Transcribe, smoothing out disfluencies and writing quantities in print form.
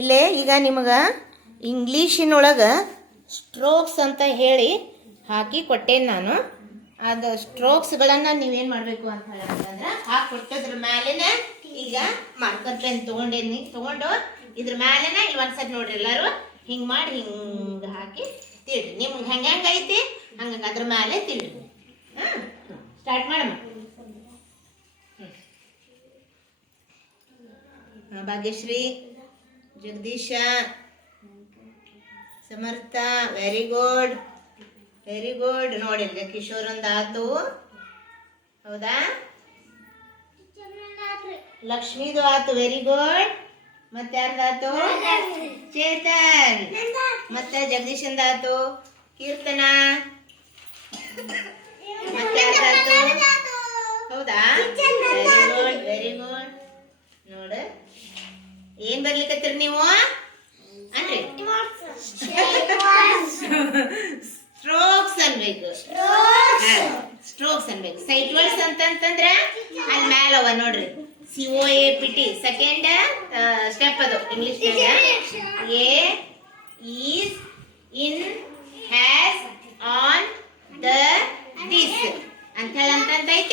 ಇಲ್ಲೇ ಈಗ ನಿಮಗೆ ಇಂಗ್ಲೀಷಿನೊಳಗೆ ಸ್ಟ್ರೋಕ್ಸ್ ಅಂತ ಹೇಳಿ ಹಾಕಿ ಕೊಟ್ಟೇನು ನಾನು. ಅದು ಸ್ಟ್ರೋಕ್ಸ್ಗಳನ್ನು ನೀವೇನು ಮಾಡಬೇಕು ಅಂತ ಹೇಳಿದ್ರೆ ಹಾಕಿ ಕೊಟ್ಟದ್ರ ಮೇಲೆನೆ ಈಗ ಮಾರ್ಕರ್ ಪೆನ್ ತೊಗೊಂಡು ಇದ್ರ ಮೇಲೆನೆ ಇಲ್ಲಿ ಒಂದ್ಸರಿ ನೋಡ್ರಿ ಎಲ್ಲರೂ ಹಿಂಗೆ ಮಾಡಿ ಹಿಂಗೆ ಹಾಕಿ ತಿಳ್ರಿ. ನಿಮ್ಗೆ ಹೆಂಗೆ ಐತಿ ಹಂಗೆ ಅದ್ರ ಮೇಲೆ ತಿಳ್ರಿ. ಹಾಂ, ಸ್ಟಾರ್ಟ್ ಮಾಡಮ್ಮ. ಭಾಗ್ಯಶ್ರೀ, ಜಗದೀಶ, ಸಮರ್ಥ, ವೆರಿ ಗುಡ್ ವೆರಿ ಗುಡ್. ನೋಡಿಲ್ಲ ಕಿಶೋರ್ ಒಂದು ಆತು, ಹೌದಾ? ಲಕ್ಷ್ಮೀದು ಆತು, ವೆರಿ ಗುಡ್. ಮತ್ತೆ ಯಾರ್ದಾತು? ಚೇತನ್. ಮತ್ತೆ ಜಗದೀಶಂದ ಆತು, ಕೀರ್ತನ. ಮತ್ತೆ ಯಾರ್ದಾತು? ಹೌದಾ? Very good very good. ನೋಡ ಏನ್ ಬರ್ಲಿಕ್ಕತ್ತೀರಿ ನೀವು ಅನ್ರಿ? ಸ್ಟ್ರೋಕ್ಸ್ ಅನ್ಬೇಕು. ಸ್ಟ್ರೋಕ್ಸ್ ಅನ್ಬೇಕು. ಸೈಟ್ ವರ್ಡ್ಸ್ ಅಂತಂದ್ರೆ ಅಲ್ಲಿ ಮ್ಯಾಲ ಅವ ನೋಡ್ರಿ, COAPT ಸೆಕೆಂಡ್ ಸ್ಟೆಪ್ ಅದು English. A is, in, has, on, the, this ಅಂತ ಹೇಳಿ ಅಂತಂದೈತಿ.